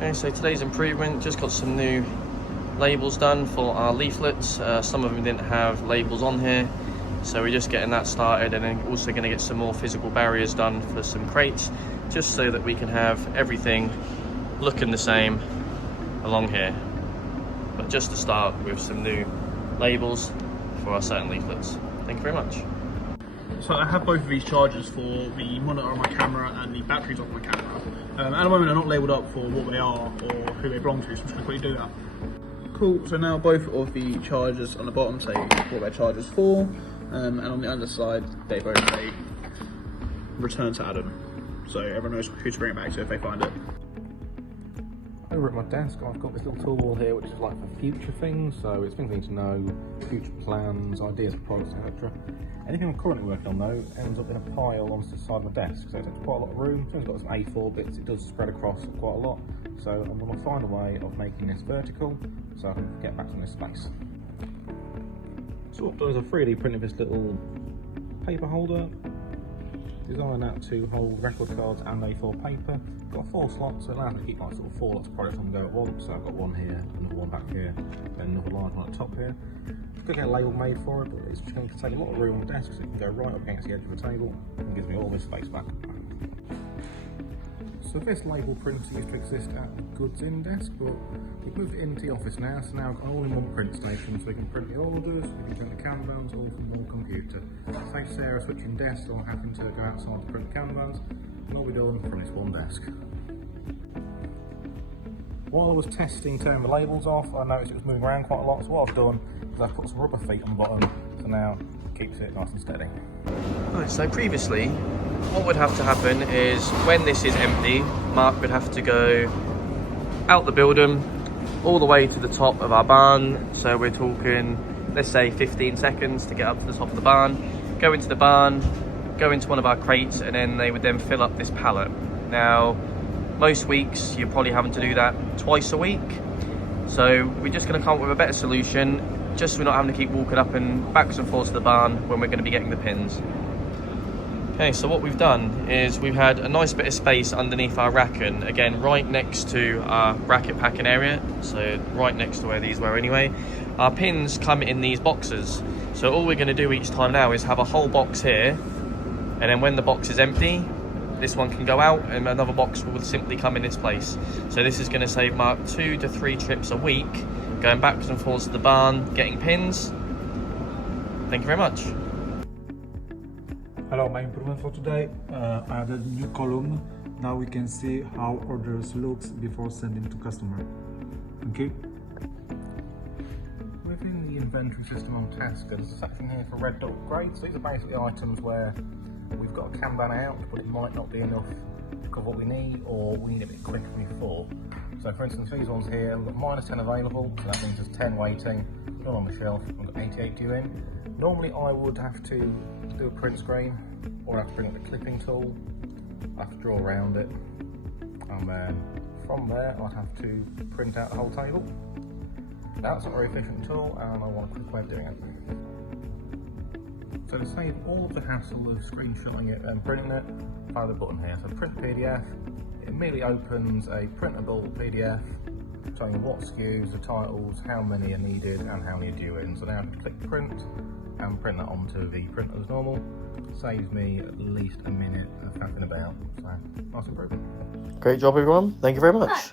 Okay, so today's improvement, just got some new labels done for our leaflets. Some of them didn't have labels on here, so we're just getting that started, and then also going to get some more physical barriers done for some crates, just so that we can have everything looking the same along here. But just to start with some new labels for our certain leaflets. Thank you very much. So I have both of these chargers for the monitor on my camera and the batteries on my camera. At the moment they're not labelled up for what they are or who they belong to, so I'm just going to quickly do that. Cool, so now both of the chargers on the bottom say what their charger's for, and on the underside they both say return to Adam. So everyone knows who to bring it back to if they find it. Over at my desk, I've got this little tool here which is like for future things, so it's things I need to know, future plans, ideas for products, etc. Anything I'm currently working on though ends up in a pile on the side of my desk, so it takes quite a lot of room. It's got some A4 bits, it does spread across quite a lot, so I'm going to find a way of making this vertical so I can get back to this space. So what I've done is I've 3D printed this little paper holder, designed that to hold record cards and A4 paper. Got 4 slots, so it allows me to keep like sort of 4 lots of products on the go at once. So I've got one here, another one back here, then another large one at the top here. I'm going to get a label made for it, but it's just going to take a lot of room on the desk, so it can go right up against the edge of the table and gives me all this space back. So this label printer used to exist at the Goods In desk, but we've moved it into the office now, so now I've got an all-in-one print station, so we can print the orders, we can print the Kanbans, all from one computer. Save Sarah switching desks or having to go outside to print the Kanbans, and all we done from this one desk. While I was testing turning the labels off, I noticed it was moving around quite a lot, so what I've done is I've put some rubber feet on the bottom, so now it keeps it nice and steady. Right, so previously, what would have to happen is when this is empty, Mark would have to go out the building all the way to the top of our barn. So we're talking, let's say 15 seconds to get up to the top of the barn, go into the barn, go into one of our crates, and then they would then fill up this pallet. Now, most weeks you're probably having to do that twice a week. So we're just going to come up with a better solution, just so we're not having to keep walking up and backwards and forwards to the barn when we're going to be getting the pins. Okay, so what we've done is we've had a nice bit of space underneath our racking, again right next to our bracket packing area, so right next to where these were anyway. Our pins come in these boxes, so all we're going to do each time now is have a whole box here, and then when the box is empty, this one can go out and another box will simply come in its place. So this is going to save Mark 2 to 3 trips a week, going backwards and forwards to the barn, getting pins. Thank you very much. Hello, my improvement for today. I added a new column. Now we can see how orders looks before sending to customer. Thank you. Within the inventory system on Task, there's a section here for red dot grades. These are basically items where we've got a Kanban out, but it might not be enough to cover what we need, or we need a bit quicker than we thought. So for instance, these ones here, we've got -10 available, so that means there's 10 waiting, none on the shelf, we've got 88 due in. Normally I would have to do a print screen, or I have to bring up the clipping tool, I have to draw around it, and then from there I have to print out the whole table. That's not a very efficient tool, and I want a quick way of doing it. So to save all of the hassle of screenshotting it and printing it, follow the button here. So print PDF, it immediately opens a printable PDF showing what SKUs, the titles, how many are needed and how many are due in. So now I can click print and print that onto the printer as normal. Saves me at least a minute of faffing about, so nice improvement. Great job everyone, thank you very much.